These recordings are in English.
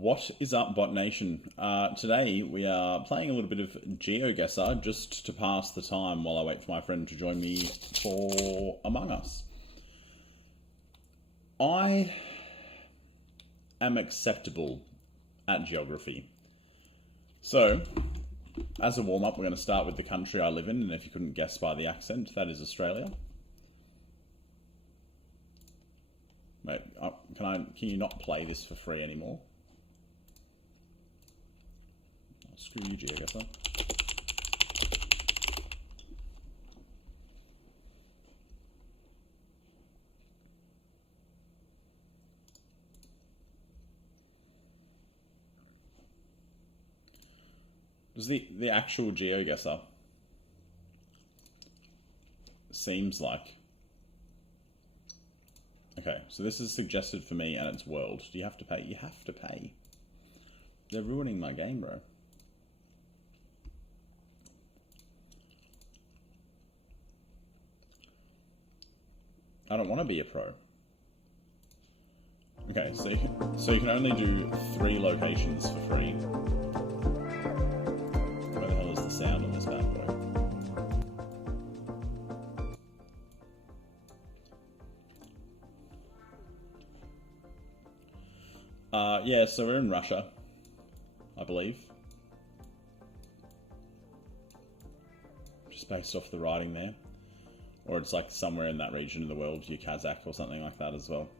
What is up, Bot Nation? Today we are playing a little bit of GeoGuesser just to pass the time while I wait for my friend to join me for Among Us. I am acceptable at geography. So, as a warm-up, we're going to start with the country I live in, and if you couldn't guess by the accent, that is Australia. Wait, can you not play this for free anymore? Screw you, GeoGuesser. Does the actual GeoGuesser seems like... Okay, so this is suggested for me and it's world. Do you have to pay? You have to pay. They're ruining my game, bro. I don't want to be a pro. Okay, so you can only do 3 locations for free. Where the hell is the sound on this bad boy? Yeah, so we're in Russia, I believe. Just based off the writing there. Or it's like somewhere in that region of the world, you're Kazakh or something like that as well.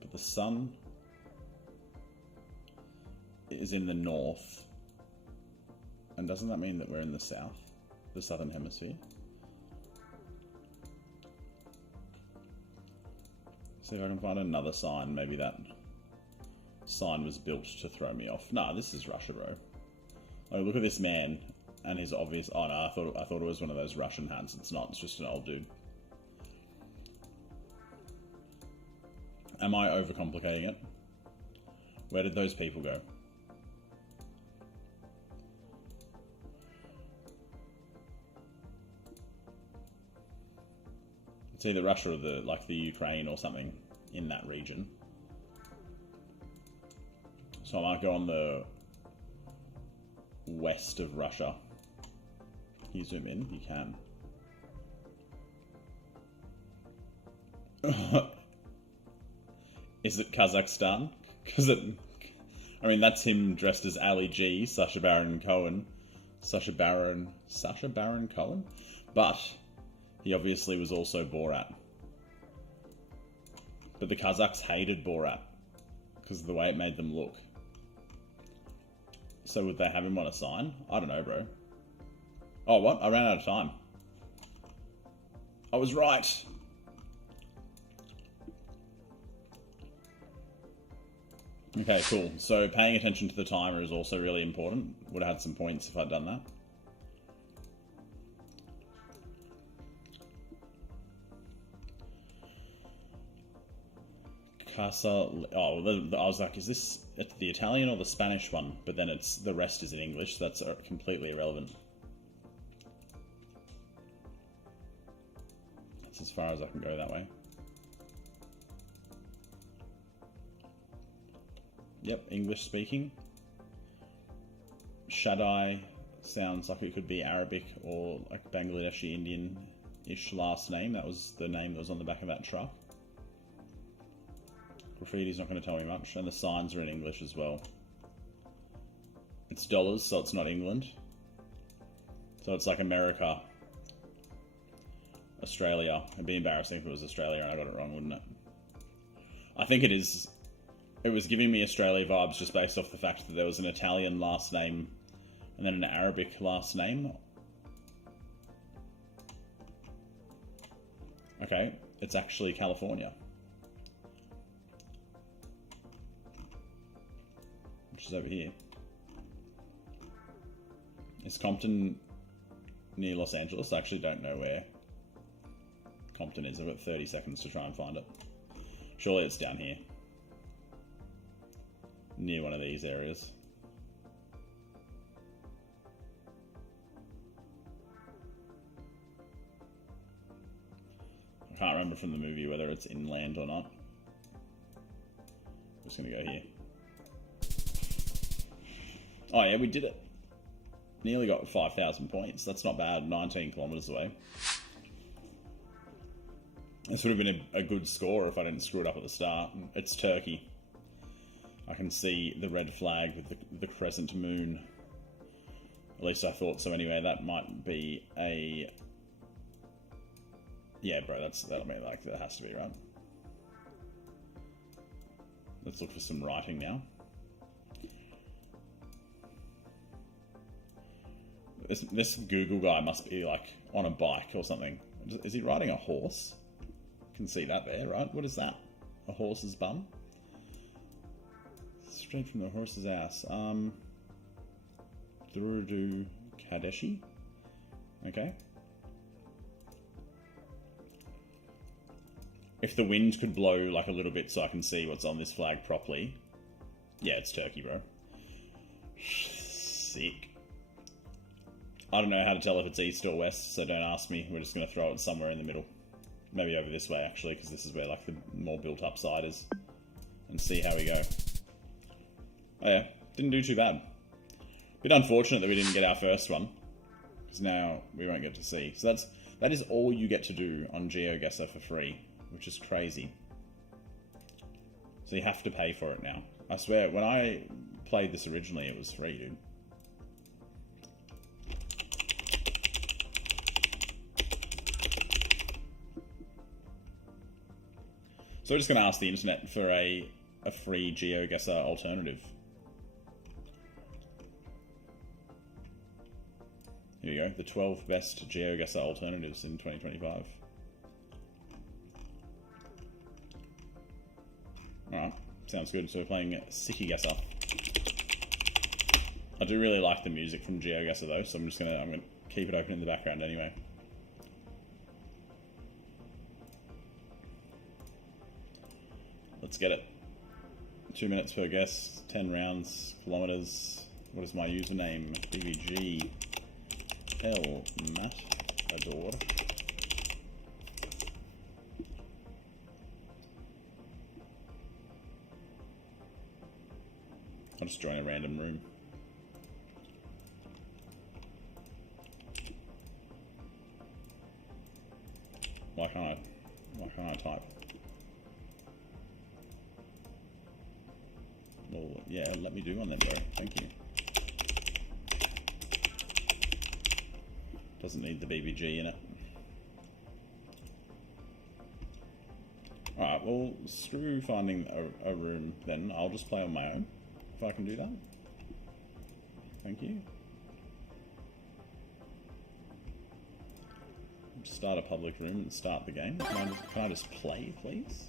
But the sun is in the north. And doesn't that mean that we're in the south? The southern hemisphere? See if I can find another sign, maybe that sign was built to throw me off. Nah, this is Russia, bro. Like, look at this man and his obvious... Oh no, I thought it was one of those Russian hats. It's not, it's just an old dude. Am I overcomplicating it? Where did those people go? It's either Russia or the Ukraine or something in that region. So I might go on the west of Russia. Can you zoom in? You can. Is it Kazakhstan? I mean, that's him dressed as Ali G, Sacha Baron Cohen. Sacha Baron Cohen? But he obviously was also Borat. But the Kazakhs hated Borat because of the way it made them look. So would they have him on a sign? I don't know, bro. Oh, what? I ran out of time. I was right. Okay, cool. So paying attention to the timer is also really important. Would have had some points if I'd done that. Casa... Oh, I was like, is this the Italian or the Spanish one? But then the rest is in English, so that's completely irrelevant. That's as far as I can go that way. Yep, English speaking. Shaddai sounds like it could be Arabic or like Bangladeshi Indian-ish last name. That was the name that was on the back of that truck. Graffiti's not going to tell me much, and the signs are in English as well. It's dollars, so it's not England. So it's like America, Australia. It'd be embarrassing if it was Australia and I got it wrong, wouldn't it? I think it is. It was giving me Australia vibes just based off the fact that there was an Italian last name and then an Arabic last name. Okay, it's actually California. Which is over here. Is Compton near Los Angeles? I actually don't know where Compton is. I've got 30 seconds to try and find it. Surely it's down here. Near one of these areas. remember from the movie whether it's inland or not. I'm just gonna go here. Oh yeah, we did it. Nearly got 5,000 points. That's not bad. 19 kilometers away. This would have been a good score if I didn't screw it up at the start. It's Turkey. I can see the red flag with the crescent moon. At least I thought so anyway. That might be a... Yeah, bro, that'll be like, that has to be, right? Let's look for some writing now. This Google guy must be like on a bike or something. Is he riding a horse? You can see that there, right? What is that? A horse's bum? Straight from the horse's ass. Durudu Kadeshi. Okay. If the wind could blow like a little bit so I can see what's on this flag properly. Yeah, it's Turkey, bro. Sick. I don't know how to tell if it's east or west, so don't ask me. We're just going to throw it somewhere in the middle. Maybe over this way, actually, because this is where like the more built-up side is. And see how we go. Oh yeah, didn't do too bad. Bit unfortunate that we didn't get our first one, because now we won't get to see. So that is all you get to do on GeoGuesser for free, which is crazy. So you have to pay for it now. I swear, when I played this originally, it was free, dude. So we're just going to ask the internet for a free GeoGuesser alternative. Here we go, the 12 best GeoGuesser alternatives in 2025. Alright, sounds good. So we're playing GeoGuesser. I do really like the music from GeoGuesser though, so I'm gonna keep it open in the background anyway. Let's get it. 2 minutes per guess, 10 rounds, kilometers. What is my username? BBG L Matador. I'll just join a random room. Why can't I type? Well, yeah, let me do one then, bro. Thank you. Doesn't need the BBG in it. Alright, well, screw finding a room then. I'll just play on my own, if I can do that. Thank you. Start a public room and start the game. Can I just play, please?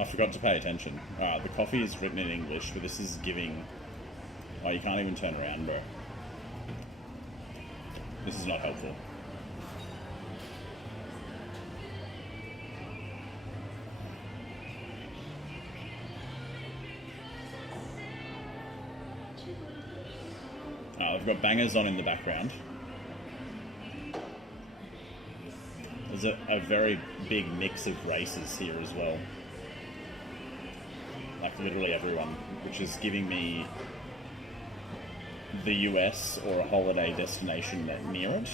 I forgot to pay attention. Alright, the coffee is written in English, but this is giving... Oh, you can't even turn around, bro. This is not helpful. I've got bangers on in the background. There's a very big mix of races here as well. Like literally everyone, which is giving me the US or a holiday destination near it.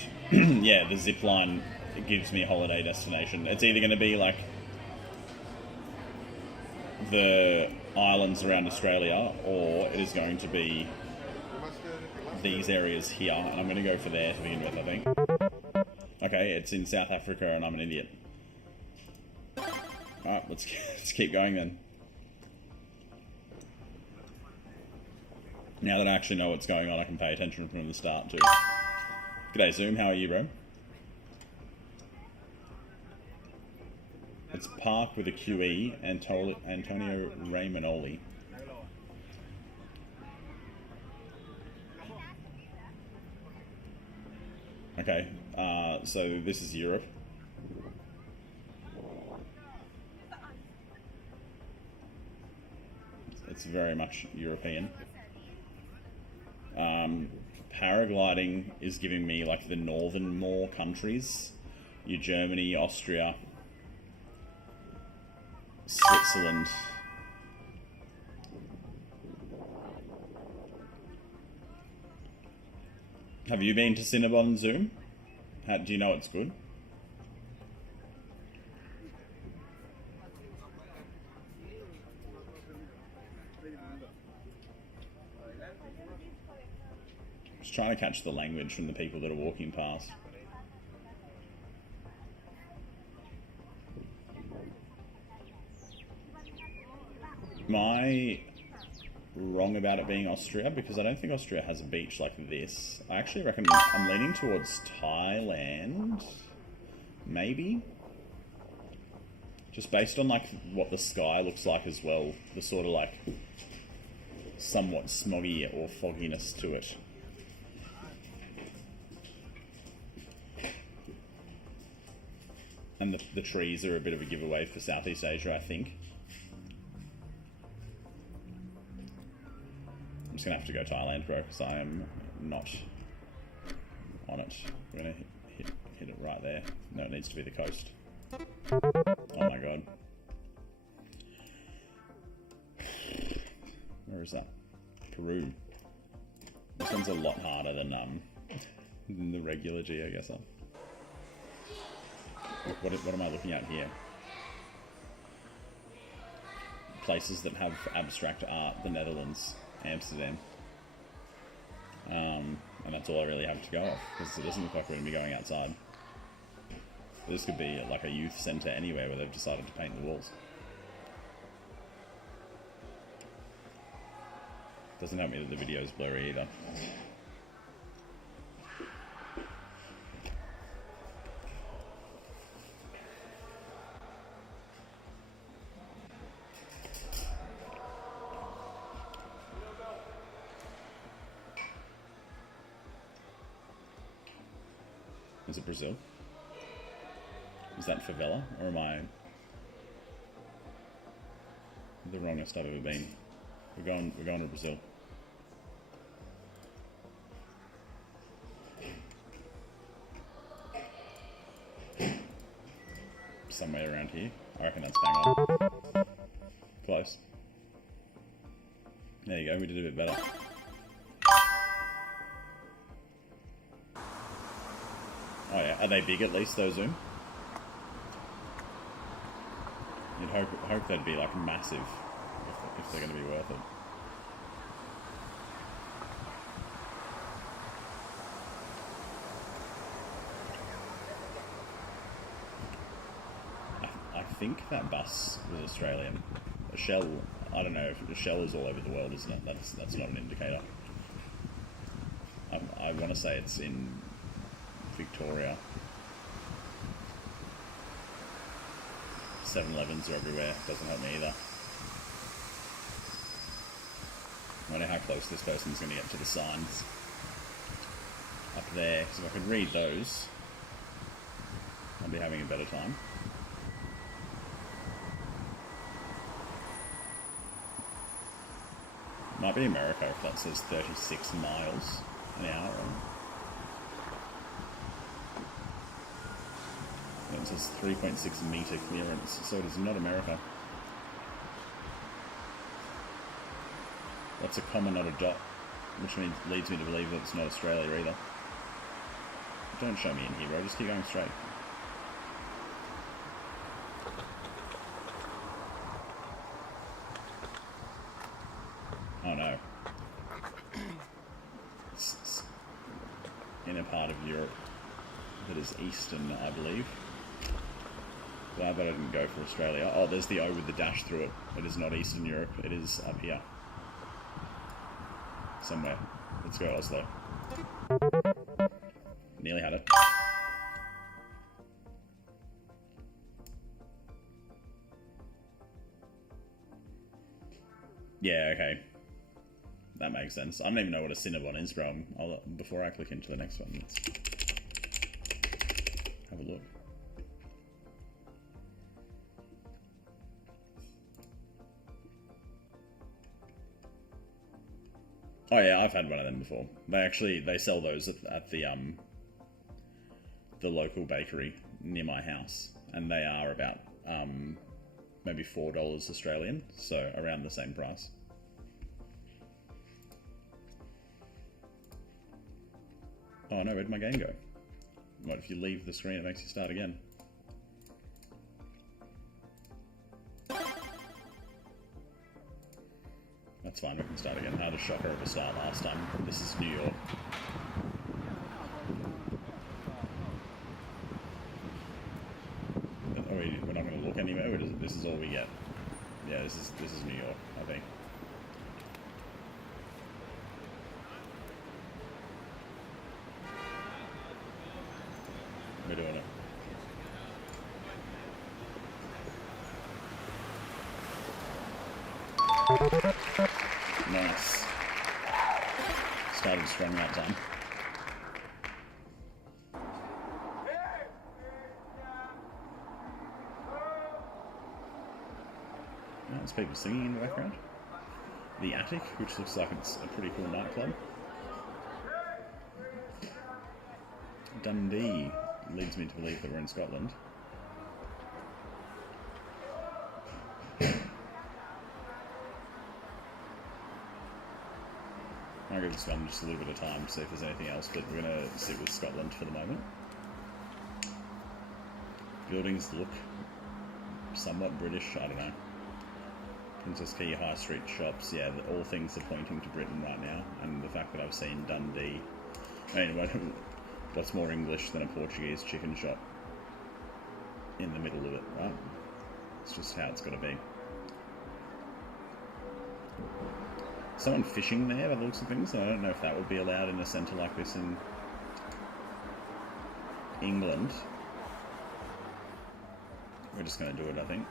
Yeah, the zip line gives me a holiday destination. It's either going to be like the islands around Australia, or it is going to be these areas here, and I'm going to go for there to begin with, I think. Okay, it's in South Africa and I'm an idiot. Alright, let's keep going then. Now that I actually know what's going on, I can pay attention from the start too. G'day Zoom, how are you, bro? It's Park with a QE, Antonio Raymonoli. Okay, so this is Europe. It's very much European. Paragliding is giving me like the northern more countries. Your Germany, Austria, Switzerland. Have you been to Cinnabon and Zoom? Do you know it's good? Just trying to catch the language from the people that are walking past. Am I wrong about it being Austria? Because I don't think Austria has a beach like this. I actually reckon I'm leaning towards Thailand. Maybe? Just based on like what the sky looks like as well. The sort of like somewhat smoggy or fogginess to it. And the trees are a bit of a giveaway for Southeast Asia, I think. I'm just going to have to go Thailand, bro, because I am not on it. We're going to hit it right there. No, it needs to be the coast. Oh my god. Where is that? Peru. This one's a lot harder than the regular GeoGuesser. What am I looking at here? Places that have abstract art. The Netherlands. Amsterdam. And that's all I really have to go off, because it doesn't look like we're going to be going outside. This could be like a youth centre anywhere where they've decided to paint the walls. Doesn't help me that the video's blurry either. Is it Brazil? Is that favela, or am I the wrongest I've ever been? We're going to Brazil. Somewhere around here. I reckon that's bang on. Close. There you go, we did a bit better. Oh yeah, are they big at least though, Zoom? You'd hope they'd be like massive if they're going to be worth it. I think that bus was Australian. A Shell, I don't know if a Shell is all over the world, isn't it? That's not an indicator. I want to say it's in Victoria. 7-Elevens are everywhere, doesn't help me either. I wonder how close this person's going to get to the signs up there, because if I could read those, I'd be having a better time. Might be America if that says 36 miles an hour. It says 3.6 metre clearance, so it is not America. That's a comma, not a dot, which leads me to believe that it's not Australia either. Don't show me in here, bro, just keep going straight. Oh no. It's in a part of Europe that is eastern, I believe. Glad that I didn't go for Australia. Oh, there's the O with the dash through it. It is not Eastern Europe. It is up here. Somewhere. Let's go Oslo. Nearly had it. Yeah, okay. That makes sense. I don't even know what a Cinnabon is, bro. Before I click into the next one, let's have a look. Oh yeah, I've had one of them before. They sell those at the local bakery near my house, and they are about maybe $4 Australian, so around the same price. Oh no, where'd my game go? What if you leave the screen, it makes you start again? That's fine, we can start again. I had a shocker of a start last time. This is New York. We're not going to look anywhere. This is all we get. Yeah, this is New York, I think. We're doing it. Nice. Started strong that time. There's people singing in the background. The Attic, which looks like it's a pretty cool nightclub. Dundee leads me to believe that we're in Scotland. I'll give this one just a little bit of time to see if there's anything else, but we're going to sit with Scotland for the moment. Buildings look somewhat British, I don't know. Princess Key High Street shops, yeah, all things are pointing to Britain right now, and the fact that I've seen Dundee, I mean, what's more English than a Portuguese chicken shop in the middle of it, right? It's just how it's got to be. Someone fishing there by the looks of things, and I don't know if that would be allowed in a centre like this in England. We're just going to do it, I think.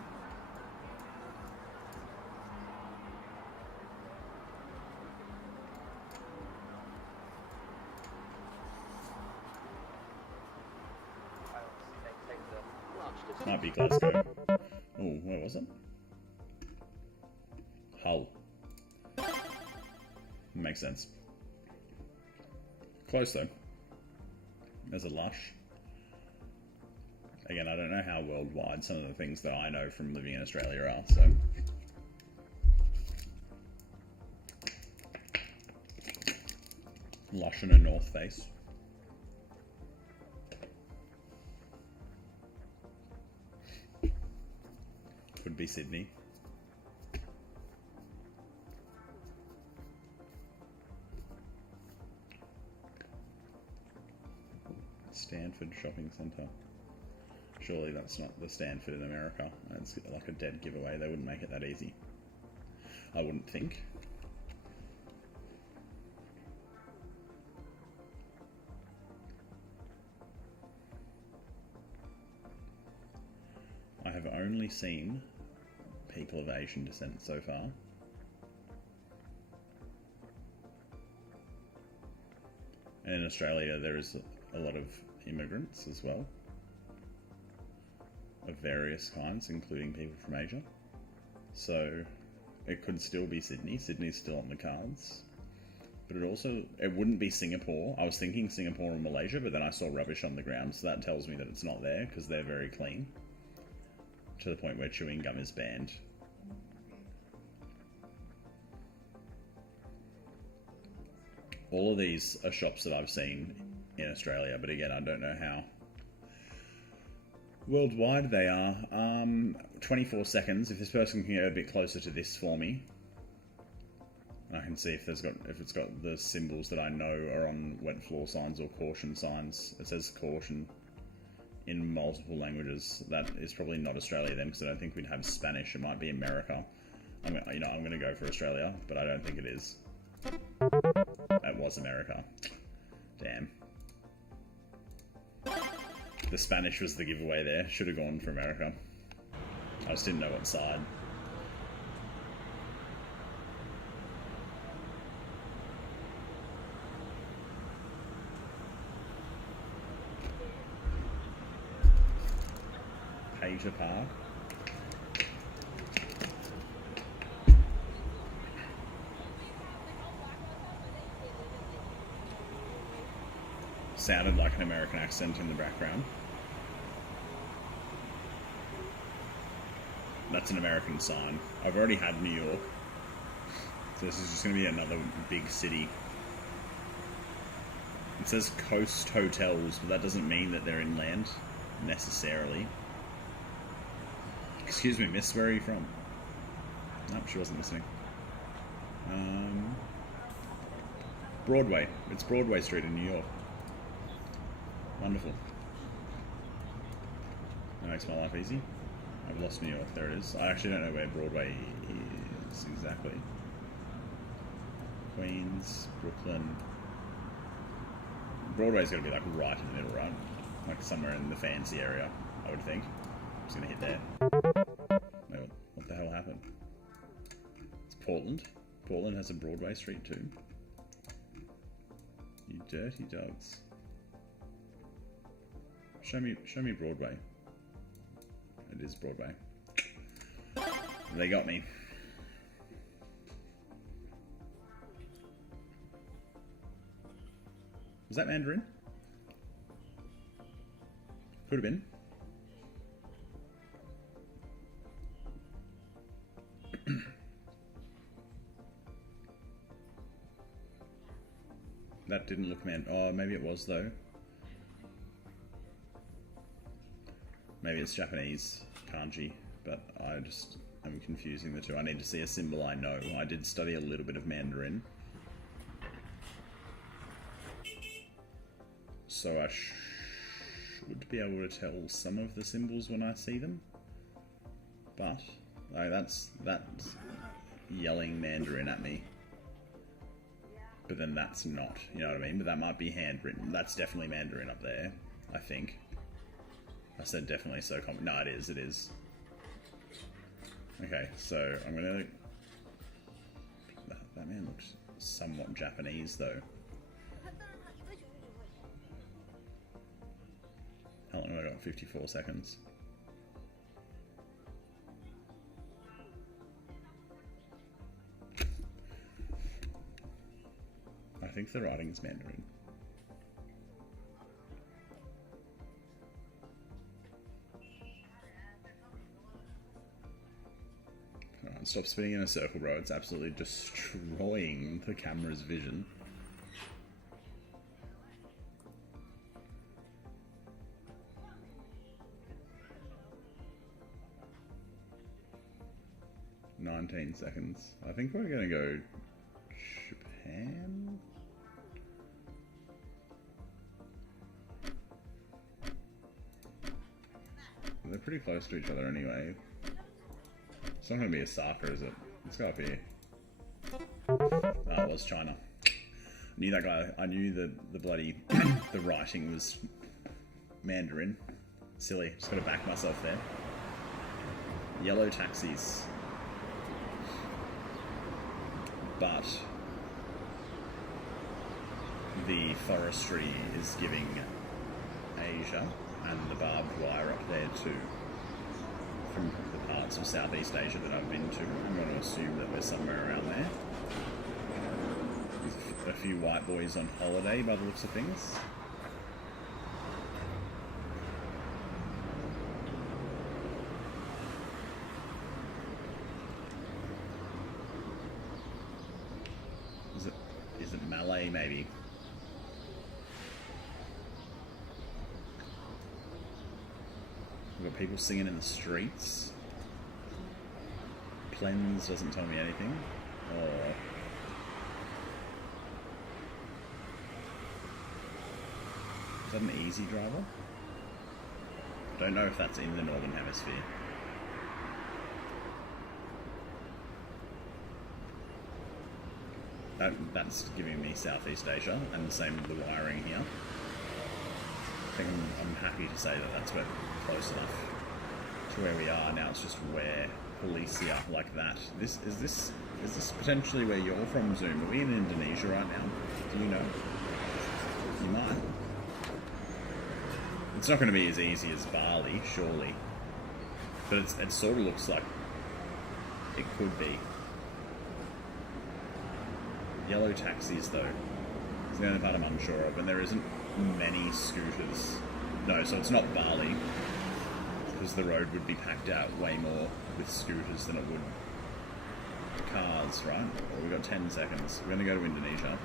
Might be Glasgow. Oh, where was it? Hull. Makes sense. Close though. There's a Lush. Again, I don't know how worldwide some of the things that I know from living in Australia are, so. Lush and a North Face. Could be Sydney. Stanford Shopping Centre. Surely that's not the Stanford in America. It's like a dead giveaway. They wouldn't make it that easy. I wouldn't think. I have only seen people of Asian descent so far. And in Australia there is a lot of immigrants as well, of various kinds, including people from Asia. So it could still be Sydney. Sydney's still on the cards. But it wouldn't be Singapore. I was thinking Singapore or Malaysia, but then I saw rubbish on the ground, so that tells me that it's not there, because they're very clean. To the point where chewing gum is banned. All of these are shops that I've seen in Australia, but again, I don't know how worldwide they are. 24 seconds. If this person can get a bit closer to this for me, I can see if it's got the symbols that I know are on wet floor signs or caution signs. It says caution in multiple languages. That is probably not Australia then, because I don't think we'd have Spanish. It might be America. I'm going to go for Australia, but I don't think it is. It was America. Damn. The Spanish was the giveaway there. Should have gone for America. I just didn't know what side. Pater Park. sounded like an American accent in the background. That's an American sign. I've already had New York. So this is just going to be another big city. It says coast hotels, but that doesn't mean that they're inland, necessarily. Excuse me, miss, where are you from? Nope, she wasn't listening. Broadway. It's Broadway Street in New York. Wonderful. That makes my life easy. I've lost New York. There it is. I actually don't know where Broadway is exactly. Queens, Brooklyn. Broadway's got to be like right in the middle, right? Like somewhere in the fancy area, I would think. I'm just going to hit there. Wait, what the hell happened? It's Portland. Portland has a Broadway street too. You dirty dogs. Show me Broadway. It is Broadway. They got me. Was that Mandarin? Could have been. That didn't look Oh, maybe it was though. Maybe it's Japanese kanji, but I just am confusing the two. I need to see a symbol I know. I did study a little bit of Mandarin. So I should be able to tell some of the symbols when I see them. But that's yelling Mandarin at me. But then that's not, you know what I mean? But that might be handwritten. That's definitely Mandarin up there, I think. I said definitely so common. No, it is, it is. Okay, so I'm gonna... That man looks somewhat Japanese, though. How long have I got? 54 seconds. I think the writing is Mandarin. Alright, stop spinning in a circle, bro. It's absolutely destroying the camera's vision. $19 seconds. I think we're gonna go Japan? They're pretty close to each other anyway. It's not going to be Osaka, is it? It's got to be. Oh, it was China. I knew that guy. I knew the bloody the writing was Mandarin. Silly. Just got to back myself there. Yellow taxis. But the forestry is giving Asia, and the barbed wire up there too. From the parts of Southeast Asia that I've been to, I'm going to assume that we're somewhere around there. With a few white boys on holiday by the looks of things. Is it Malay maybe? We've got people singing in the streets. Plens doesn't tell me anything. Or is that an easy driver? I don't know if that's in the Northern Hemisphere. That's giving me Southeast Asia, and the same with the wiring here. I think I'm happy to say that that's where close enough to where we are now. It's just where Policia like that. Is this potentially where you're from, Zoom? Are we in Indonesia right now? Do you know? You might. It's not going to be as easy as Bali, surely, but it sort of looks like it could be. Yellow taxis, though, is the only part I'm unsure of, and there isn't many scooters. No, so it's not Bali, because the road would be packed out way more with scooters than it would cars, right? Well, we've got 10 seconds. We're going to go to Indonesia.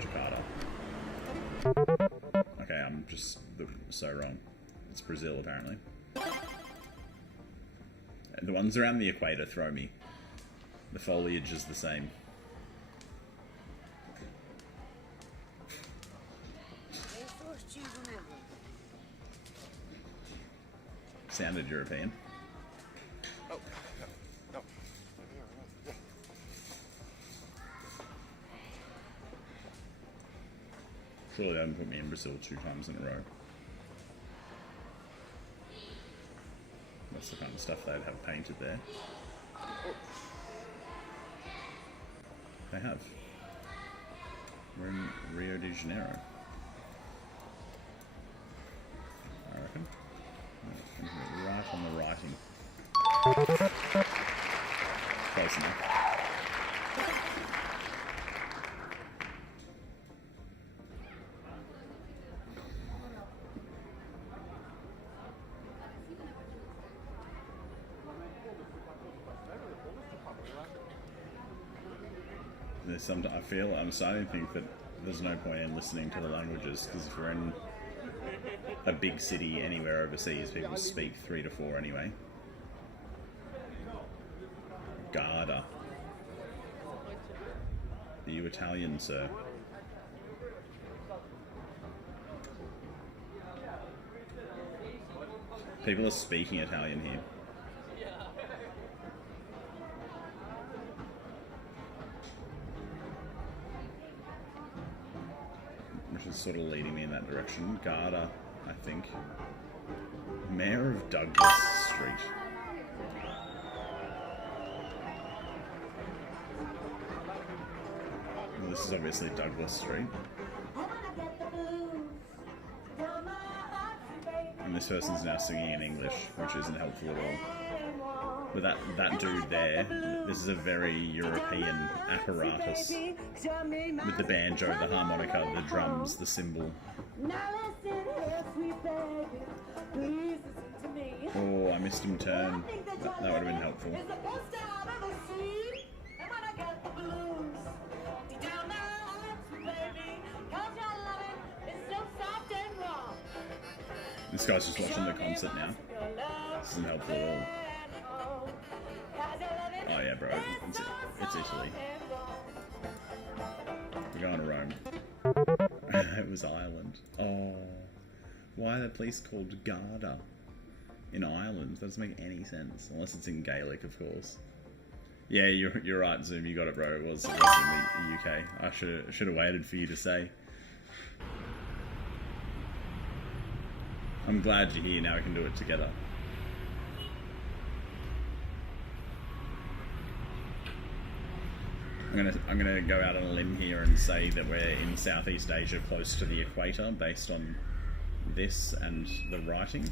Jakarta. Okay, I'm just so wrong. It's Brazil, apparently. The ones around the equator throw me. The foliage is the same. Sounded European. Oh, no. Surely they haven't put me in Brazil 2 times in a row. That's the kind of stuff they'd have painted there. They have. We're in Rio de Janeiro. I reckon. Right on the writing. Close enough. I'm starting to think that there's no point in listening to the languages, because if we're in a big city anywhere overseas, people speak 3 to 4 anyway. Garda. Are you Italian, sir? People are speaking Italian here. Which is sort of leading me in that direction. Garda, I think. Mayor of Douglas Street. Well, this is obviously Douglas Street. And this person's now singing in English, which isn't helpful at all. But that dude there, this is a very European apparatus. With the banjo, the harmonica, the drums, the cymbal. Oh, I missed him turn. That would have been helpful. This guy's just watching the concert now. This isn't helpful at all. Oh yeah, bro, it's Italy. We're going to Rome. It was Ireland. Oh, why are the police called Garda in Ireland? That doesn't make any sense, unless it's in Gaelic, of course. Yeah, you're right, Zoom. You got it, bro. It was in the UK. I should have waited for you to say. I'm glad you're here. Now we can do it together. I'm gonna go out on a limb here and say that we're in Southeast Asia, close to the equator, based on this and the writing.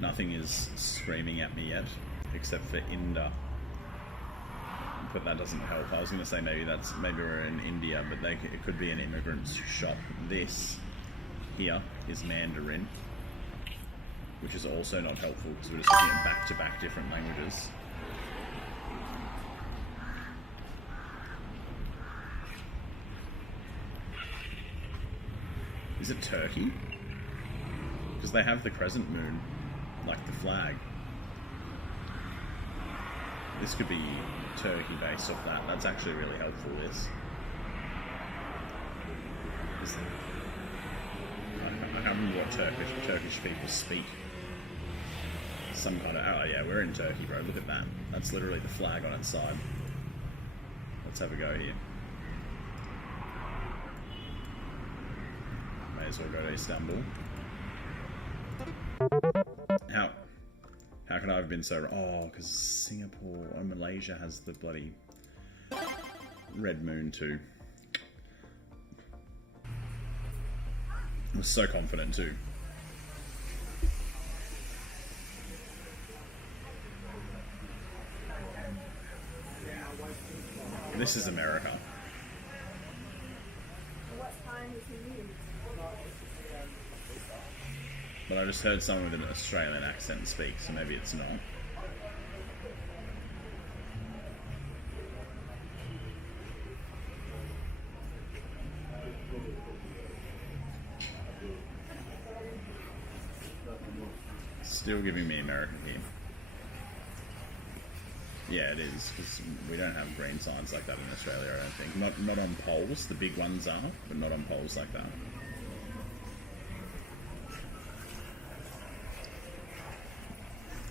Nothing is screaming at me yet, except for Inda. But that doesn't help. I was going to say maybe we're in India, but it could be an immigrant's shop. This here is Mandarin, which is also not helpful because we're just looking at back-to-back different languages. Is it Turkey? Because they have the crescent moon, like the flag. This could be Turkey based off that. That's actually really helpful, this. I can't remember what Turkish people speak. Some kind of... Oh yeah, we're in Turkey, bro. Look at that. That's literally the flag on its side. Let's have a go here. May as well go to Istanbul. How could I have been so... Oh, because Singapore or Malaysia has the bloody red moon too. I was so confident too. this is America. But I just heard someone with an Australian accent speak, so maybe it's not. Still giving me American here. Yeah, it is, because we don't have green signs like that in Australia, I don't think. Not on poles, the big ones are, but not on poles like that.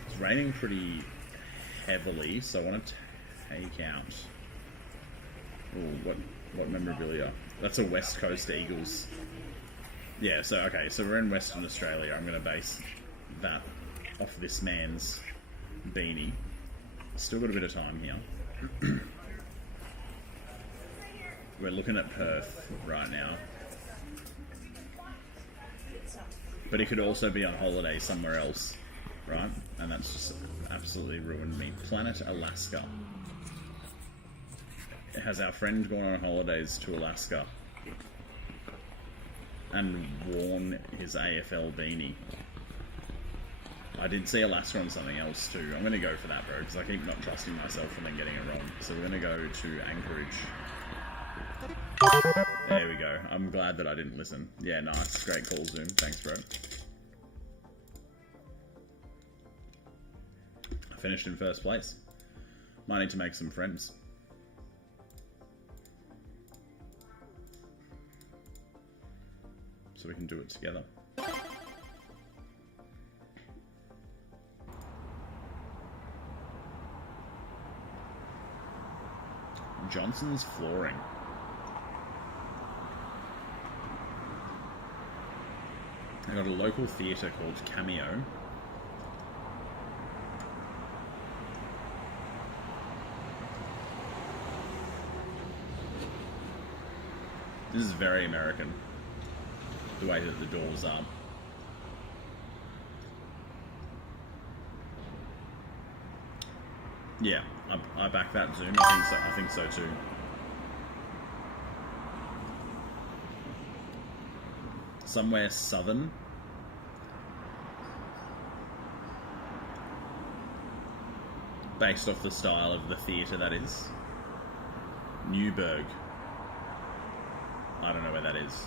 It's raining pretty heavily, so I want to take out... Ooh, what memorabilia? That's a West Coast Eagles. Yeah, so okay, so we're in Western Australia. I'm going to base that off this man's beanie. Still got a bit of time here. We're looking at Perth right now. But he could also be on holiday somewhere else, right? And that's just absolutely ruined me. Planet Alaska. Has our friend gone on holidays to Alaska and worn his AFL beanie? I did see Alaska on something else too. I'm going to go for that, bro, because I keep not trusting myself and then getting it wrong. So we're going to go to Anchorage. There we go. I'm glad that I didn't listen. Yeah, nice. Great call, Zoom. Thanks, bro. I finished in first place. Might need to make some friends. So we can do it together. Johnson's Flooring. I got a local theatre called Cameo. This is very American, the way that the doors are. Yeah, I back that, Zoom. I think so too. Somewhere southern. Based off the style of the theatre, that is. Newburgh. I don't know where that is.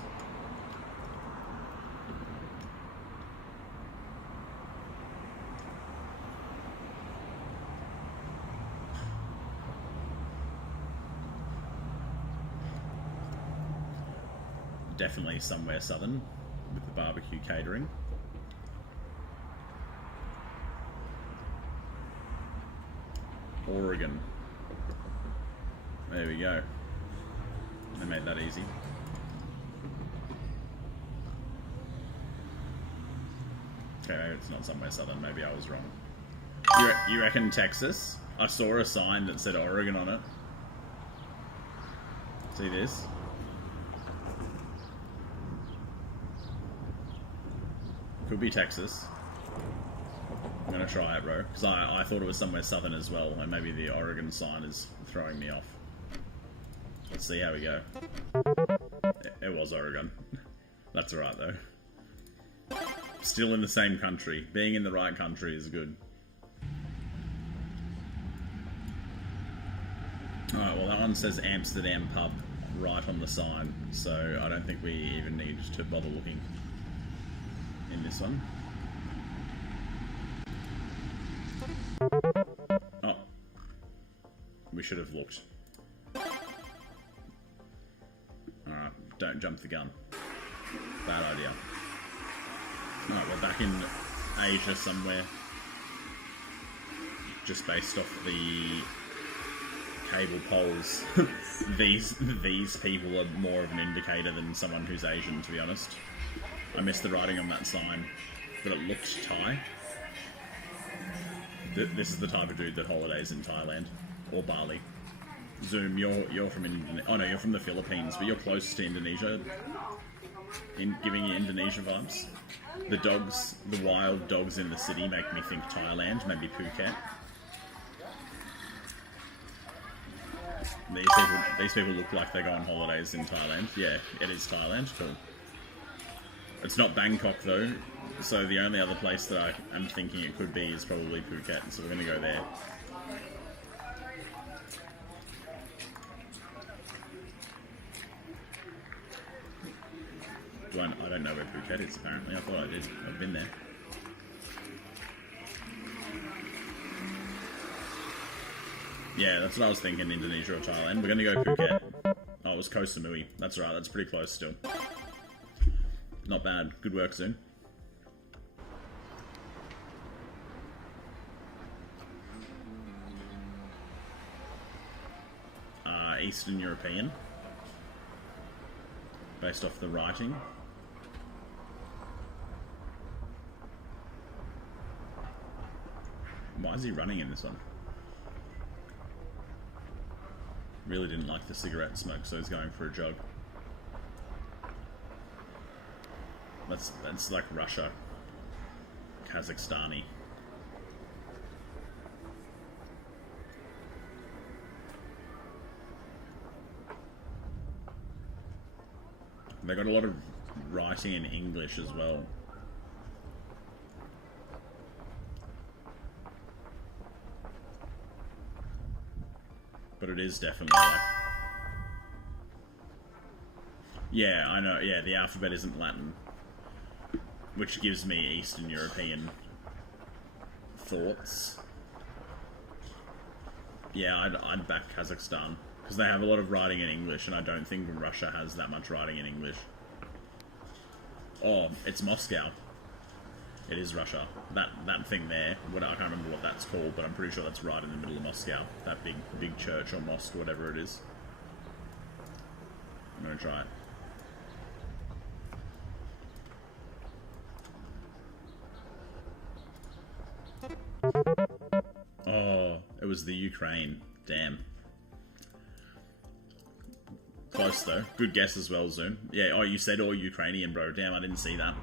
Definitely somewhere southern with the barbecue catering. Oregon. There we go. They made that easy. Okay, maybe it's not somewhere southern. Maybe I was wrong. You reckon Texas? I saw a sign that said Oregon on it. See this? Could be Texas. I'm gonna try it, bro, because I thought it was somewhere southern as well, and maybe the Oregon sign is throwing me off. Let's see how we go. It was Oregon. That's alright though. Still in the same country. Being in the right country is good. Alright, well that one says Amsterdam Pub right on the sign, so I don't think we even need to bother looking in this one. Oh. We should have looked. Alright, don't jump the gun. Bad idea. Alright, we're back in Asia somewhere. Just based off the cable poles. These people are more of an indicator than someone who's Asian, to be honest. I missed the writing on that sign, but it looked Thai. This is the type of dude that holidays in Thailand or Bali. Zoom, you're from oh no, you're from the Philippines, but you're close to Indonesia. Giving you Indonesia vibes. The dogs, the wild dogs in the city make me think Thailand, maybe Phuket. These people look like they go on holidays in Thailand. Yeah, it is Thailand. Cool. It's not Bangkok though, so the only other place that I am thinking it could be is probably Phuket. So we're gonna go there. I don't know where Phuket is. Apparently, I thought I did. I've been there. Yeah, that's what I was thinking, Indonesia or Thailand. We're going to go Phuket. Oh, it was Koh Samui. That's right, that's pretty close still. Not bad. Good work, Zoom. Eastern European. Based off the writing. Why is he running in this one? Really didn't like the cigarette smoke, so he's going for a jog. That's like Russia, Kazakhstani. They got a lot of writing in English as well. But it is definitely like... Yeah, I know, yeah, the alphabet isn't Latin. Which gives me Eastern European thoughts. Yeah, I'd back Kazakhstan. Because they have a lot of writing in English, and I don't think Russia has that much writing in English. Oh, it's Moscow. It is Russia. That thing there, I can't remember what that's called, but I'm pretty sure that's right in the middle of Moscow. That big church or mosque, whatever it is. I'm gonna try it. Oh, it was the Ukraine. Damn. Close though. Good guess as well, Zoom. Yeah, oh, you said all Ukrainian, bro. Damn, I didn't see that.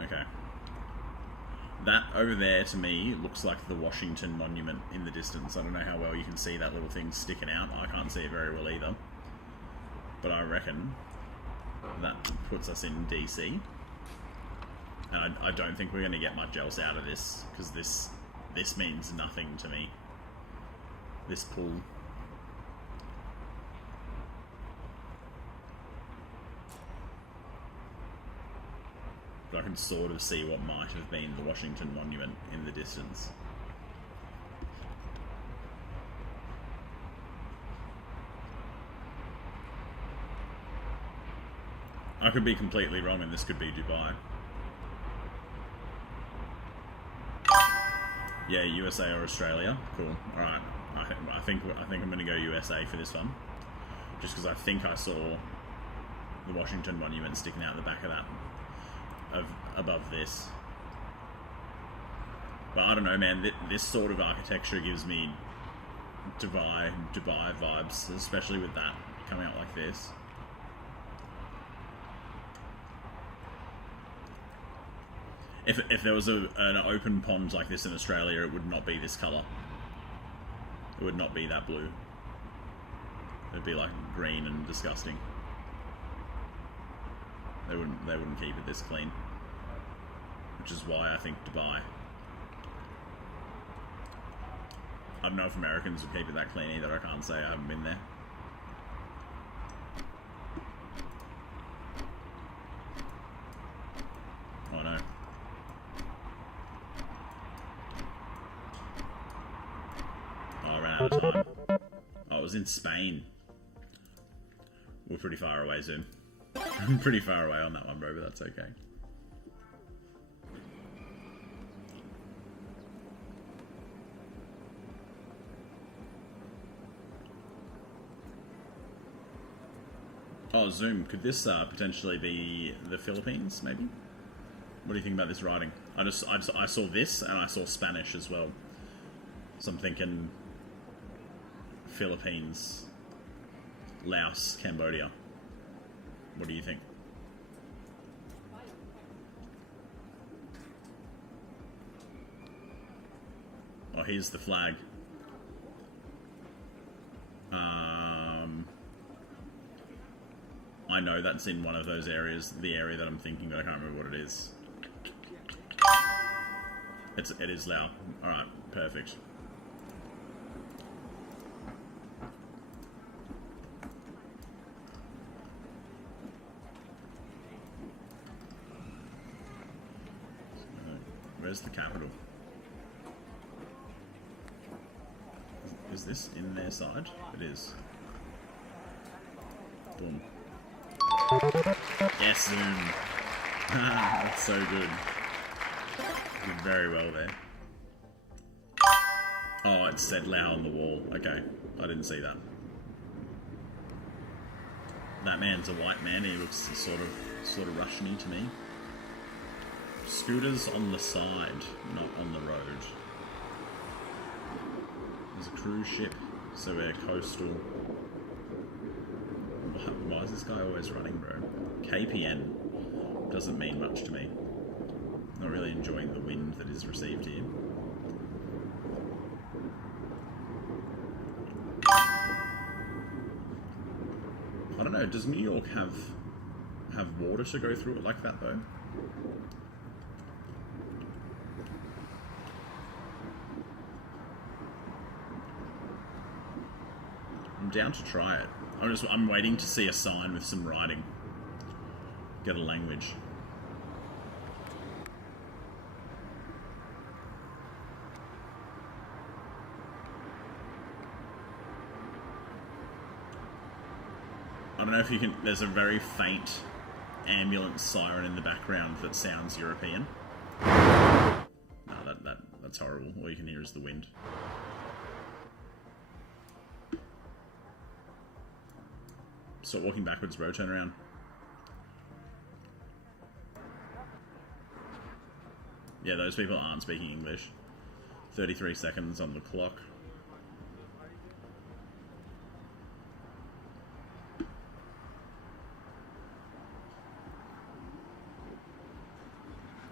Okay. That over there, to me, looks like the Washington Monument in the distance. I don't know how well you can see that little thing sticking out. I can't see it very well either. But I reckon that puts us in DC. And I don't think we're going to get much else out of this, because this means nothing to me. This pool. But I can sort of see what might have been the Washington Monument in the distance. I could be completely wrong and this could be Dubai. Yeah, USA or Australia. Cool. All right. I think I'm going to go USA for this one, just because I think I saw the Washington Monument sticking out the back of that, above this. But I don't know, man. This sort of architecture gives me Dubai vibes, especially with that coming out like this. If there was an open pond like this in Australia, it would not be this colour. It would not be that blue. It'd be like green and disgusting. They wouldn't keep it this clean. Which is why I think Dubai. I don't know if Americans would keep it that clean either. I can't say, I haven't been there. Oh no. I ran out of time. Oh, it was in Spain. We're pretty far away, Zoom. I'm pretty far away on that one, bro, but that's okay. Oh, Zoom, could this potentially be the Philippines, maybe? What do you think about this writing? I saw this, and I saw Spanish as well. So I'm thinking Philippines, Laos, Cambodia. What do you think? here's the flag. I know that's in one of those areas, the area that I'm thinking, but I can't remember what it is. It is Lao. Alright, perfect. Where's the capital? Is this in their side? It is. Boom. Yes, Zoom. That's so good. Did very well there. Oh, it said Lao on the wall. Okay, I didn't see that. That man's a white man. He looks sort of Russian-y to me. Scooters on the side, not on the road. There's a cruise ship, so we're coastal. Why is this guy always running, bro? KPN doesn't mean much to me. Not really enjoying the wind that is received here. I don't know, does New York have water to go through it like that, though? I'm down to try it. I'm waiting to see a sign with some writing. Get a language. I don't know if you can... There's a very faint ambulance siren in the background that sounds European. No, that's horrible. All you can hear is the wind. Stop walking backwards, bro. Turn around. Yeah, those people aren't speaking English. 33 seconds on the clock.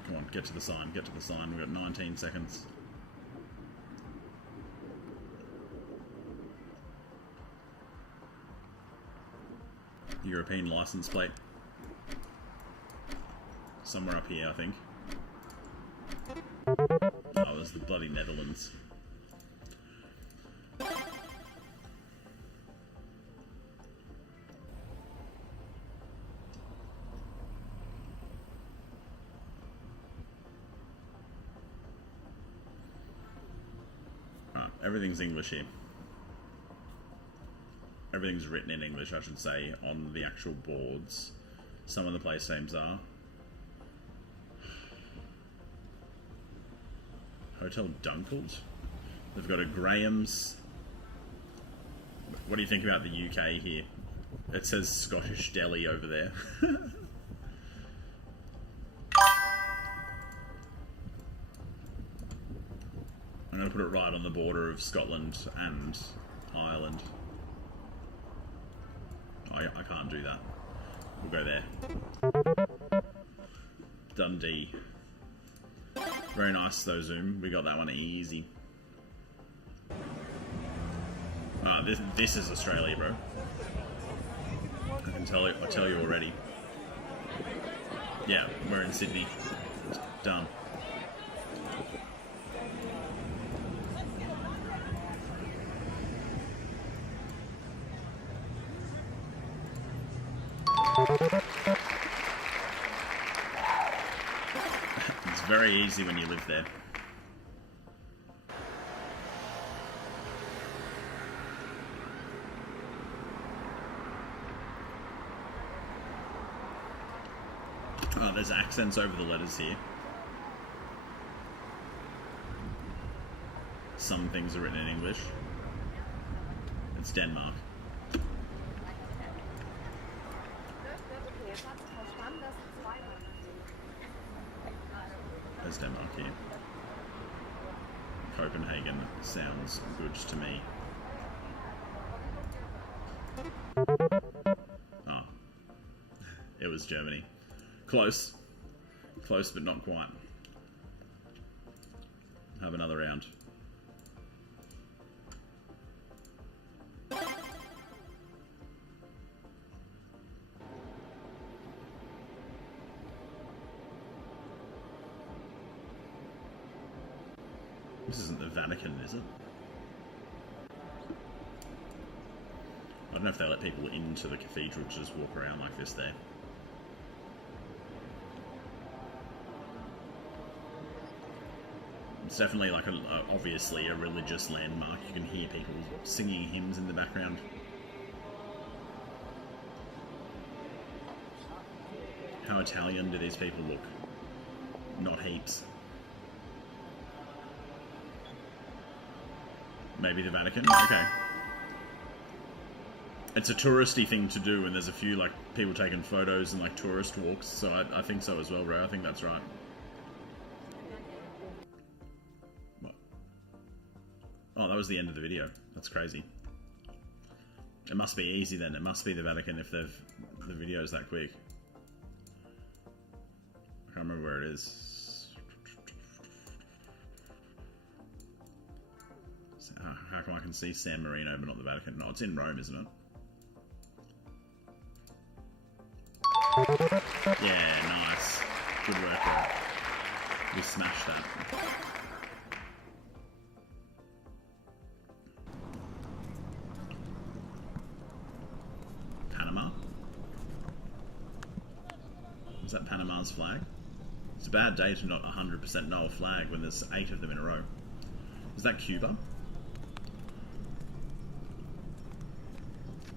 Come on, get to the sign, get to the sign. We've got 19 seconds. European license plate. Somewhere up here, I think. Oh, there's the bloody Netherlands. Alright, everything's English here. Everything's written in English, I should say, on the actual boards. Some of the place names are. Hotel Dunkeld. They've got a Graham's. What do you think about the UK here? It says Scottish Deli over there. I'm going to put it right on the border of Scotland and Ireland. I can't do that. We'll go there. Dundee. Very nice though, Zoom. We got that one easy. This is Australia, bro. I'll tell you already. Yeah, we're in Sydney. Done. It's very easy when you live there. Oh, there's accents over the letters here. Some things are written in English. It's Denmark. There's Denmark here. Copenhagen sounds good to me. Oh. It was Germany. Close. Close, but not quite. Have another round. This isn't the Vatican, is it? I don't know if they let people into the cathedral to just walk around like this there. It's definitely like obviously a religious landmark. You can hear people singing hymns in the background. How Italian do these people look? Not heaps. Maybe the Vatican? Okay. It's a touristy thing to do, and there's a few like people taking photos and like tourist walks, so I think so as well, bro. I think that's right. What? Oh, that was the end of the video. That's crazy. It must be easy then. It must be the Vatican if the video's that quick. I can't remember where it is. How come I can see San Marino but not the Vatican? No, it's in Rome, isn't it? Yeah, nice. Good work, bro. We smashed that. Panama? Is that Panama's flag? It's a bad day to not 100% know a flag when there's 8 of them in a row. Is that Cuba?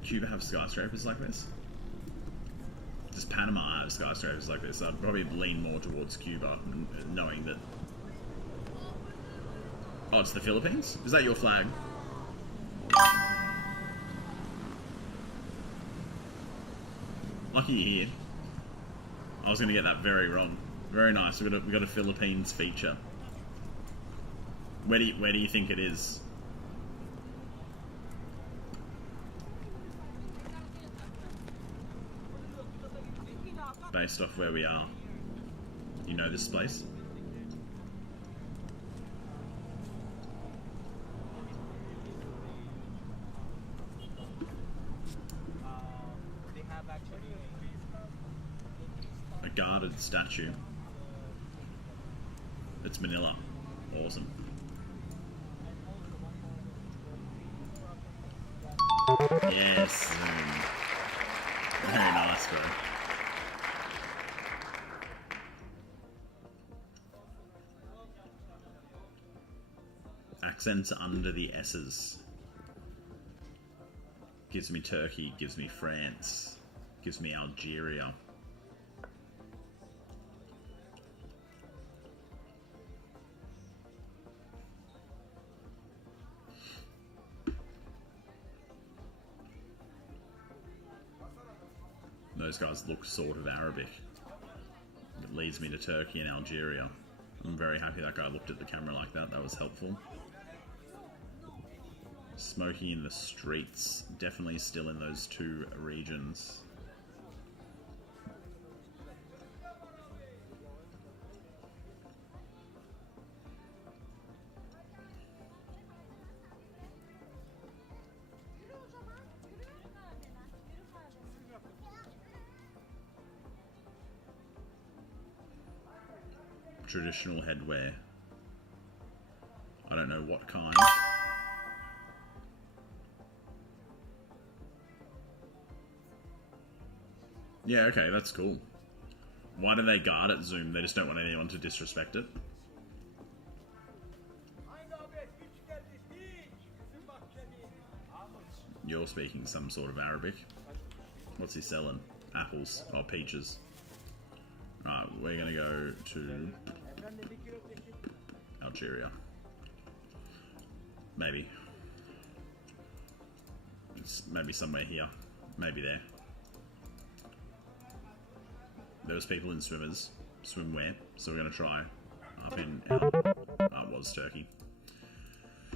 Cuba have skyscrapers like this? Does Panama have skyscrapers like this? I'd probably lean more towards Cuba, knowing that... Oh, it's the Philippines? Is that your flag? Lucky you're here. I was going to get that very wrong. Very nice. We got a Philippines feature. Where do you think it is? Based off where we are. You know this place? A guarded statue. It's Manila. Awesome. Yes. Very nice, bro. Accents under the S's. Gives me Turkey, gives me France, gives me Algeria. Those guys look sort of Arabic. It leads me to Turkey and Algeria. I'm very happy that guy looked at the camera like that. That was helpful. Smoking in the streets. Definitely still in those 2 regions. Traditional headwear. I don't know what kind. Yeah, okay, that's cool. Why do they guard it, Zoom? They just don't want anyone to disrespect it? You're speaking some sort of Arabic. What's he selling? Apples. Oh, peaches. Right, we're gonna go to Algeria. Maybe. It's maybe somewhere here. Maybe there. There was people in swimwear, so we're gonna try up in it was Turkey.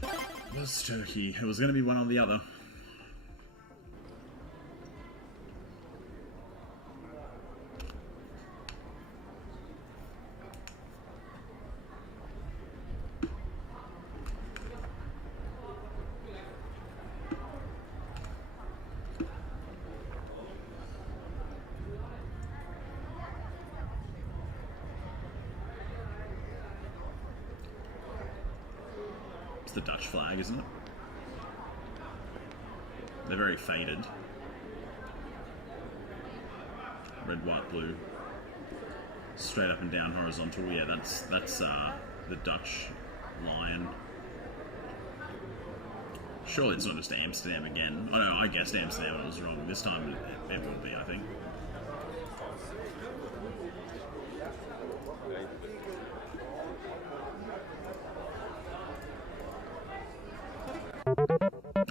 It was Turkey. It was gonna be one or the other. the Dutch flag, isn't it? They're very faded. Red, white, blue. Straight up and down horizontal. Yeah, that's the Dutch lion. Surely it's not just Amsterdam again. Oh no, I guessed Amsterdam and I was wrong. This time it will be, I think.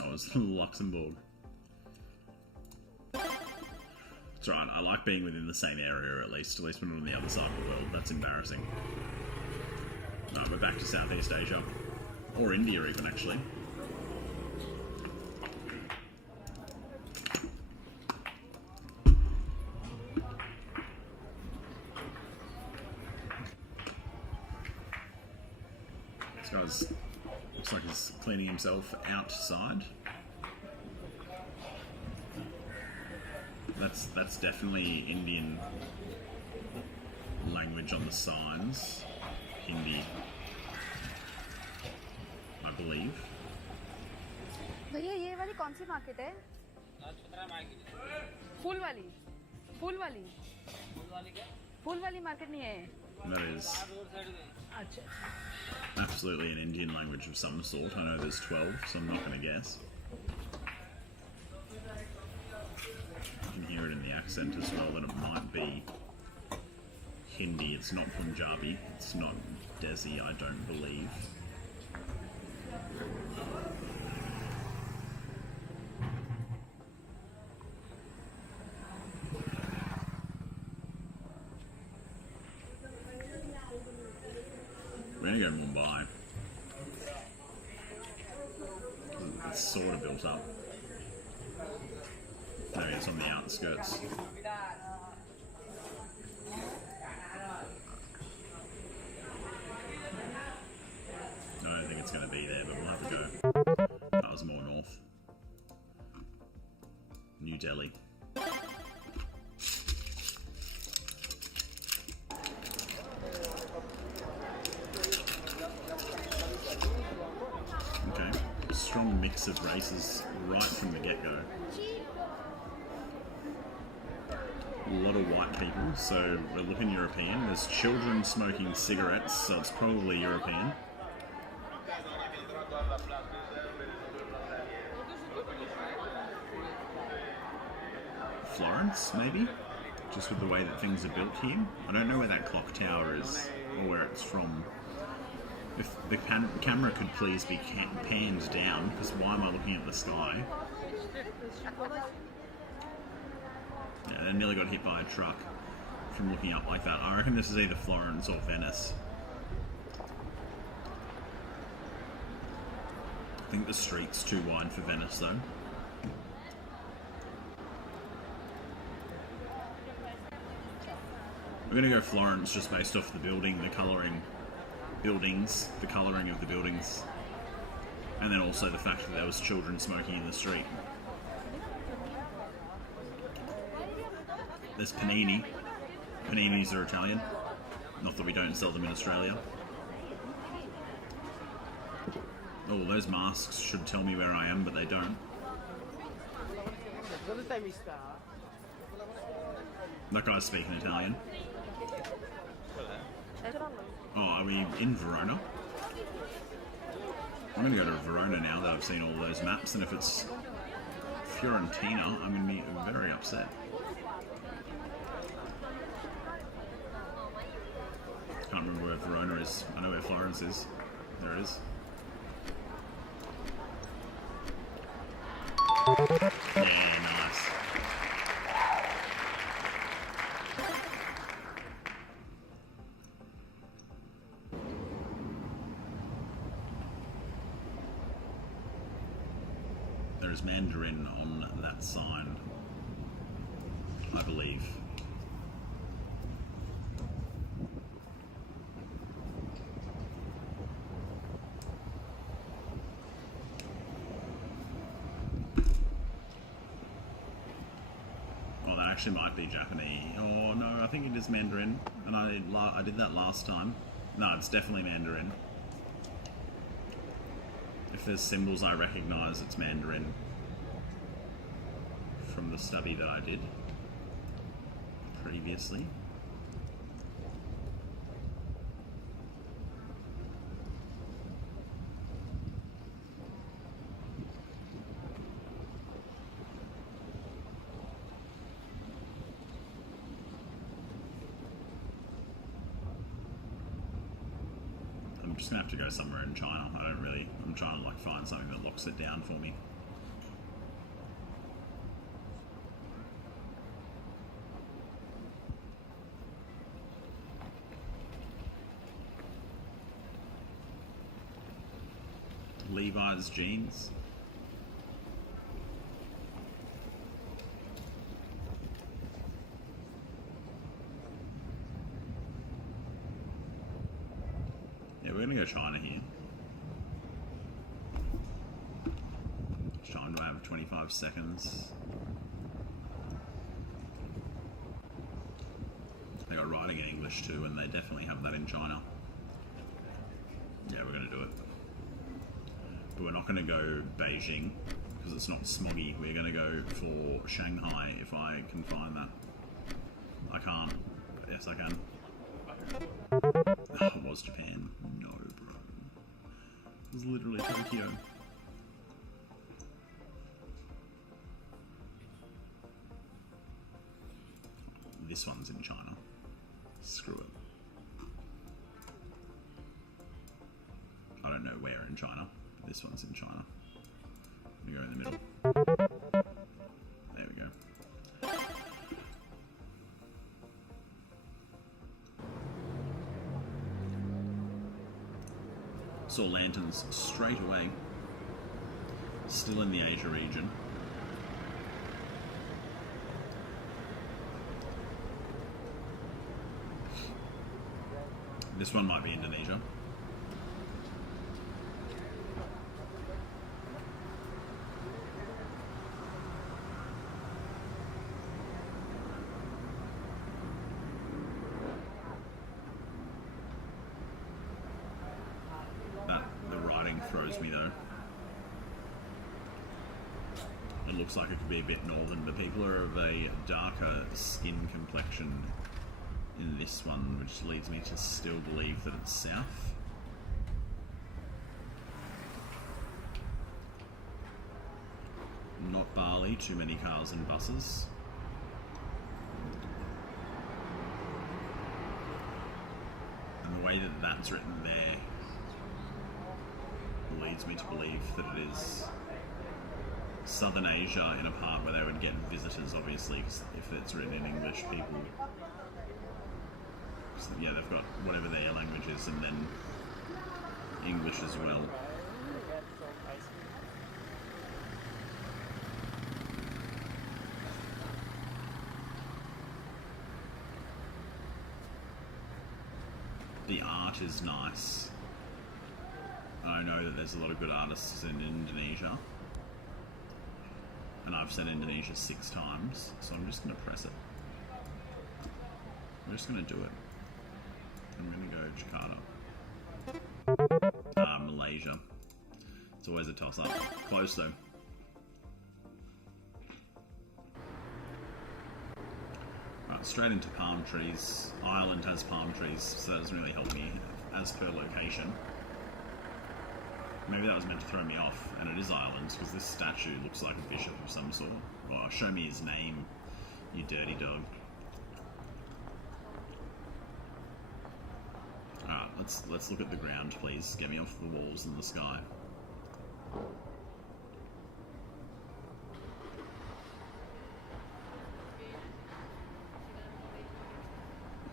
Oh, it's Luxembourg. It's right, I like being within the same area at least when we're on the other side of the world. That's embarrassing. No, we're back to Southeast Asia. Or India even, actually. This guy's looks like he's cleaning himself outside. That's definitely Indian language on the signs. Hindi, I believe. भैया ये वाली कौन सी market है? फूल वाली market नहीं है. That is absolutely an Indian language of some sort. I know there's 12, so I'm not going to guess. You can hear it in the accent as well that it might be Hindi. It's not Punjabi. It's not Desi, I don't believe. We're going to go Mumbai. It's sort of built up. Maybe it's on the outskirts. I don't think it's going to be there, but we'll have to go. That was more north. New Delhi. Okay, strong mix of races right from the get-go. A lot of white people, so we're looking European. There's children smoking cigarettes, so it's probably European. Florence, maybe? Just with the way that things are built here. I don't know where that clock tower is, or where it's from. If the camera could please be panned down, because why am I looking at the sky? Yeah, I nearly got hit by a truck from looking up like that. I reckon this is either Florence or Venice. I think the street's too wide for Venice though. We're going to go Florence just based off the building, the colouring of the buildings, and then also the fact that there was children smoking in the street. There's panini. Paninis are Italian. Not that we don't sell them in Australia. Oh, those masks should tell me where I am, but they don't. That guy's speaking Italian. Oh, are we in Verona? I'm going to go to Verona now that I've seen all those maps, and if it's Fiorentina, I'm going to be very upset. Can't remember where Verona is. I know where Florence is. There it is. Yeah, nice. There is Mandarin on that sign, I believe. Oh, that actually might be Japanese. Oh no, I think it is Mandarin, and I did that last time. No, it's definitely Mandarin. If there's symbols I recognise, it's Mandarin from the study that I did previously. I'm just gonna have to go somewhere in China. I'm trying to like find something that locks it down for me. Levi's jeans. Yeah, we're gonna go China here. Which time do I have? 25 seconds. They got writing in English too, and they definitely have that in China. Yeah, we're gonna do it. But we're not gonna go Beijing, because it's not smoggy. We're gonna go for Shanghai, if I can find that. I can't. Yes, I can. Oh, it was Japan. No, bro. It was literally Tokyo. This one's in China. Screw it. I don't know where in China, but this one's in China. We go in the middle. There we go. Saw lanterns straight away. Still in the Asia region. This one might be Indonesia. The writing throws me though. It looks like it could be a bit northern, but people are of a darker skin complexion in this one, which leads me to still believe that it's south. Not Bali, too many cars and buses. And the way that that's written there leads me to believe that it is Southern Asia, in a part where they would get visitors, obviously, 'cause if it's written in English, people... So, yeah, they've got whatever their language is, and then English as well. The art is nice. I know that there's a lot of good artists in Indonesia. And I've said Indonesia 6 times, so I'm just going to press it. I'm just going to do it. I'm going to go Jakarta. Malaysia. It's always a toss-up. Close though. Right, straight into palm trees. Ireland has palm trees, so that doesn't really help me as per location. Maybe that was meant to throw me off, and it is Ireland, because this statue looks like a bishop of some sort. Oh, show me his name, you dirty dog. Alright, let's look at the ground, please. Get me off the walls and the sky.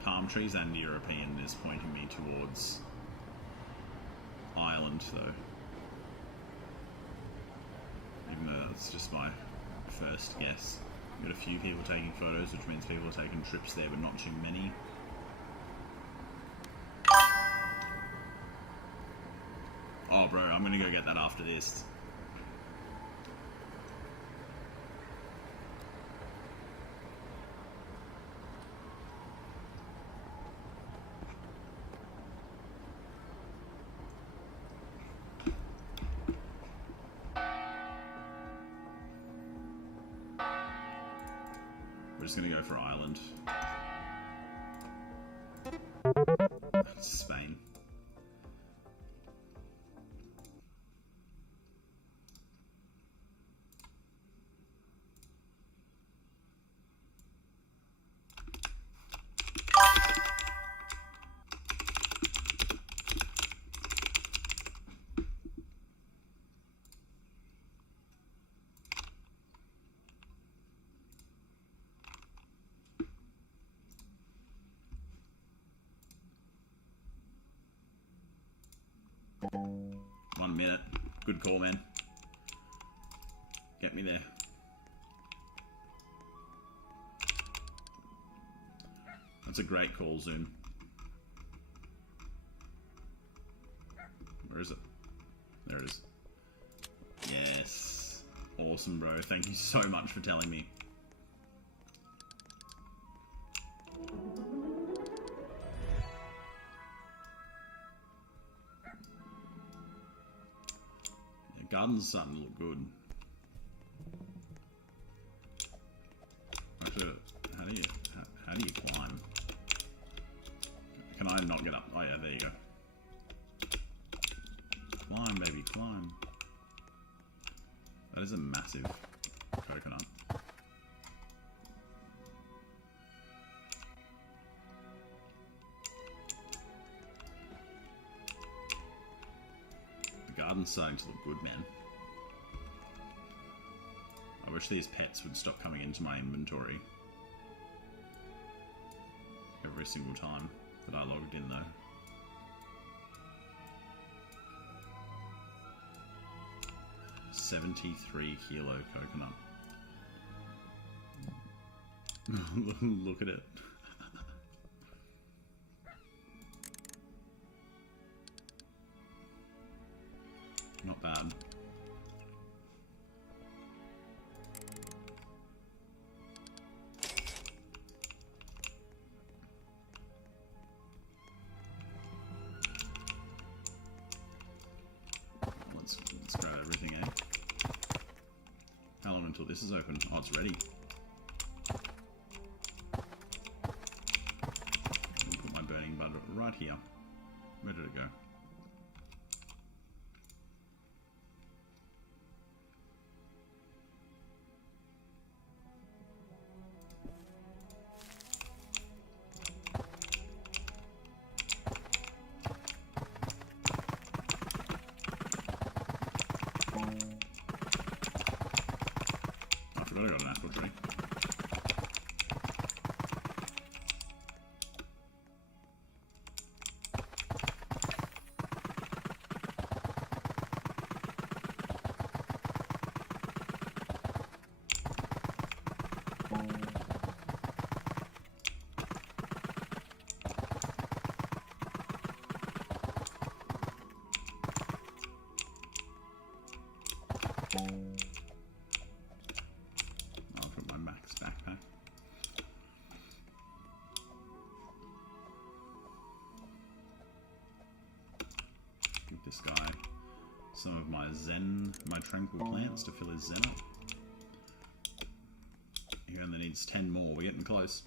Palm trees and European is pointing me towards Ireland, though. Even though that's just my first guess. Got a few people taking photos, which means people are taking trips there, but not too many. Oh, bro, I'm gonna go get that after this. just gonna go for Ireland. Spain. One minute. Good call, man. Get me there. That's a great call, Zoom. Where is it? There it is. Yes. Awesome, bro. Thank you so much for telling me. Garden's starting to look good. Actually, how do you climb? Can I not get up? Oh yeah, there you go. Climb, baby, climb. That is a massive coconut. The garden's starting to look good, man. I wish these pets would stop coming into my inventory every single time that I logged in, though. $73 kilo coconut. Look at it. Not bad. Let's grab everything, eh? How long until this is open? Oh, it's ready. I'll put my burning bud right here. Where did it go? I forgot I got an apple tree. I'll put my max backpack. Give this guy some of my tranquil plants to fill his zen up. He only needs 10 more. We're getting close.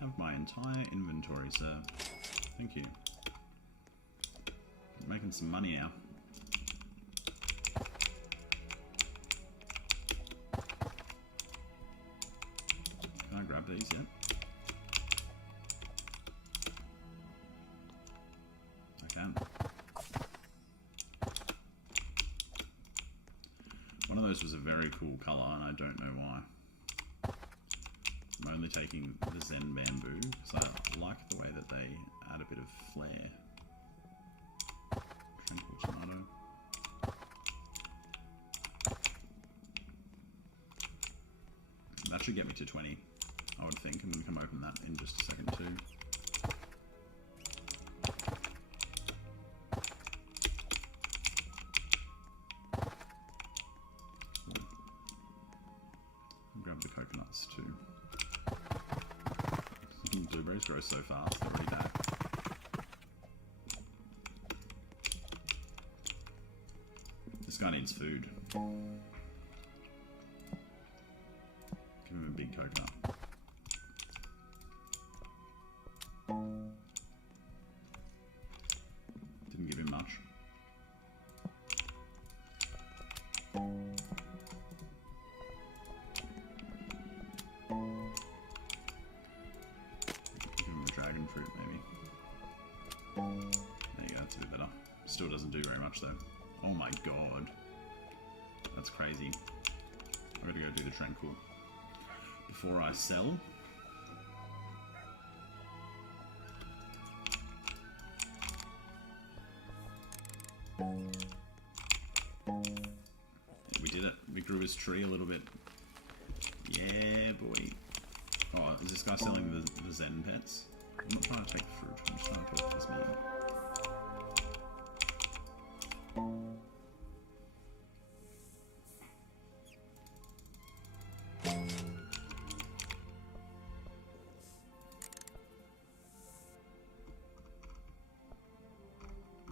Have my entire inventory, sir. Thank you. Making some money now. Can I grab these yet? I can. One of those was a very cool colour and I don't know why. I'm only taking the Zen bamboo because I like the way that they add a bit of flair. Tranquil tomato. That should get me to 20, I would think. I'm going to come open that in just a second too. Grab the coconuts too. Blueberries grow so fast, they're already back. This guy needs food. Give him a big coconut. Didn't give him much. Give him a dragon fruit, maybe. There you go, that's a bit better. Still doesn't do very much though. Oh my god. That's crazy. I gotta go do the tranquil before I sell. We did it. We grew his tree a little bit. Yeah, boy. Oh, is this guy selling the Zen pets? I'm not trying to take the fruit. I'm just trying to talk to this man.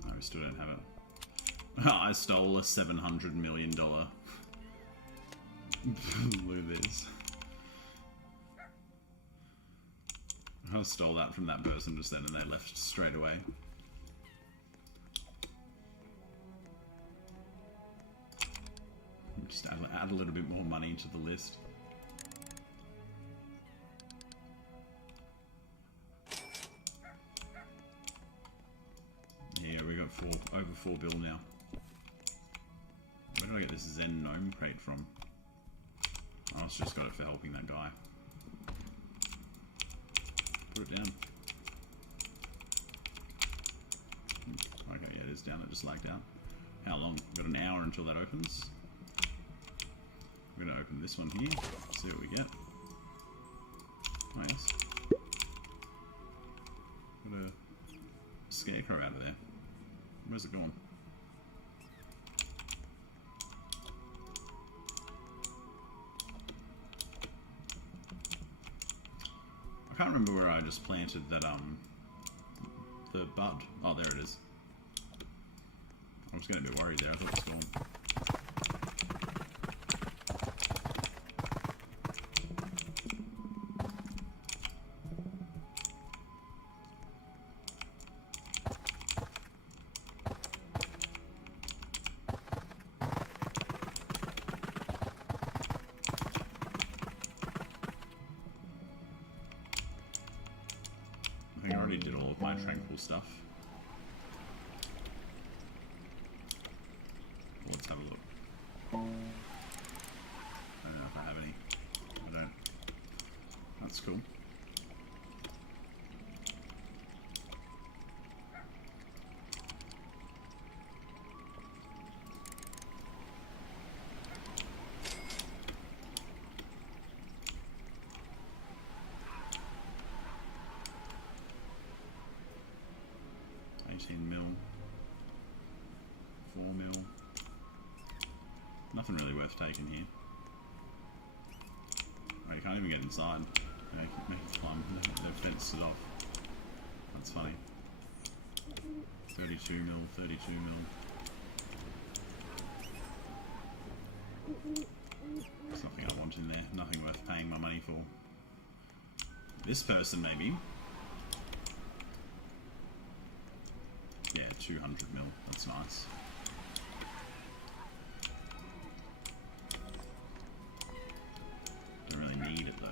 No, we still don't have it. I stole a $700 million. Look at this. I stole that from that person just then and they left straight away. Just add a little bit more money to the list. Yeah, we got over 4 bill now. Where do I get this Zen gnome crate from? Oh, it's just got it for helping that guy. Put it down. Okay, yeah, it is down. It just lagged out. How long? Got an hour until that opens. We're going to open this one here. See what we get. Nice. Got a scarecrow out of there. Where's it gone? I can't remember where I just planted that, the bud. Oh, there it is. I was getting a bit worried there. I thought it was gone. I think I already did all of my tranquil stuff. Let's have a look. I don't know if I have any. I don't. That's cool. Mil, 4 mil. Nothing really worth taking here. Oh, you can't even get inside. Make it climb. They've fenced it off. That's funny. 32 mil, 32 mil. There's nothing I want in there. Nothing worth paying my money for. This person, maybe. Yeah, 200 mil. That's nice. Don't really need it though.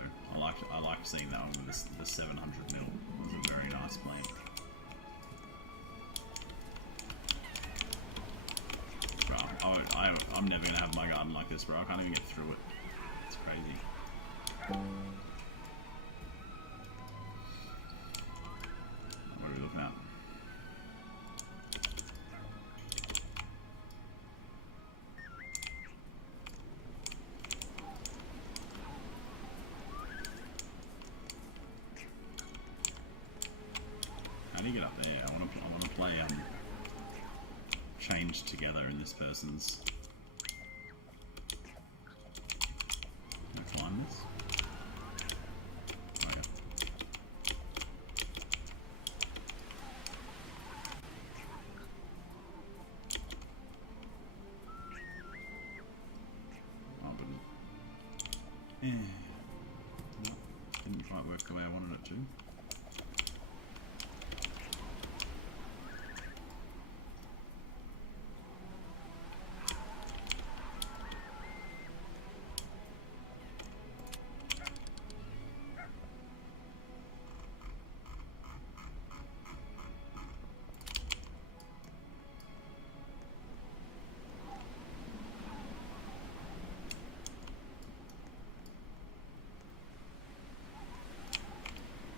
I like seeing that one with the 700 mil. It was a very nice plane. Bro, I'm never gonna have my garden like this, bro. I can't even get through it. It's crazy. What are we looking at? How do you get up there? I want to play Changed Together in this person's. Can I climb this? Okay. Yeah. No, didn't quite work the way I wanted it to.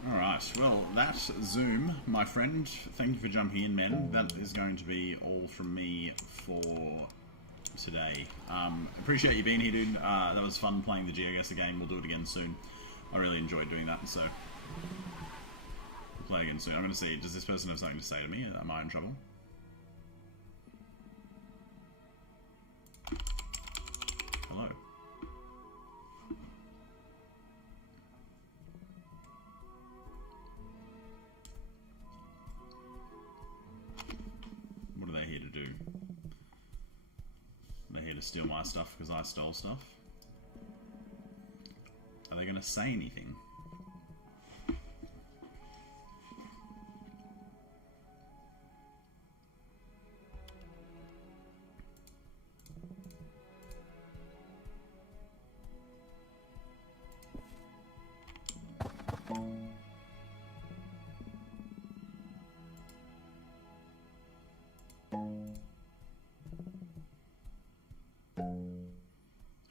Alright, well, that's Zoom, my friend. Thank you for jumping in, man. That is going to be all from me for today. Appreciate you being here, dude. That was fun playing the GeoGuesser game. We'll do it again soon. I really enjoyed doing that, so we'll play again soon. I'm going to see, does this person have something to say to me? Am I in trouble? Hello. What are they here to do? Are they here to steal my stuff because I stole stuff? Are they going to say anything?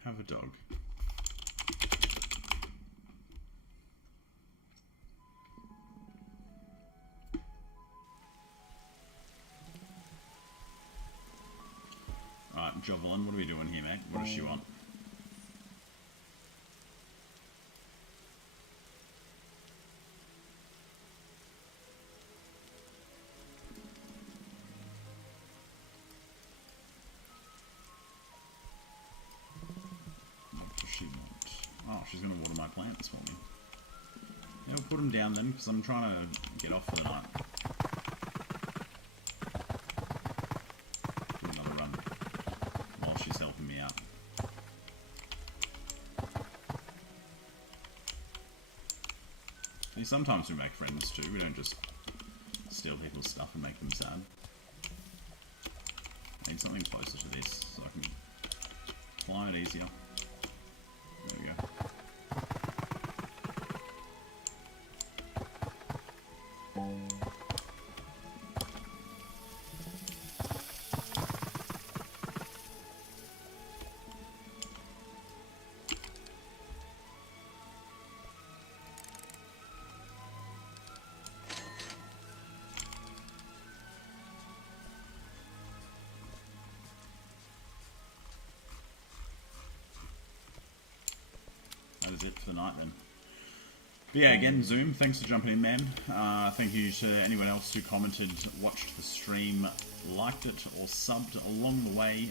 Have a dog. Alright, Jovelin, what are we doing here, mate? What does she want? What does she want? Oh, she's going to water my plants for me. Yeah, we'll put them down then, because I'm trying to get off for the night. Do another run while she's helping me out. See, sometimes we make friends too, we don't just steal people's stuff and make them sad. I need something closer to this so I can climb it easier. There we go. That is it for the night then. But yeah, again, Zoom, thanks for jumping in, man. Thank you to anyone else who commented, watched the stream, liked it, or subbed along the way.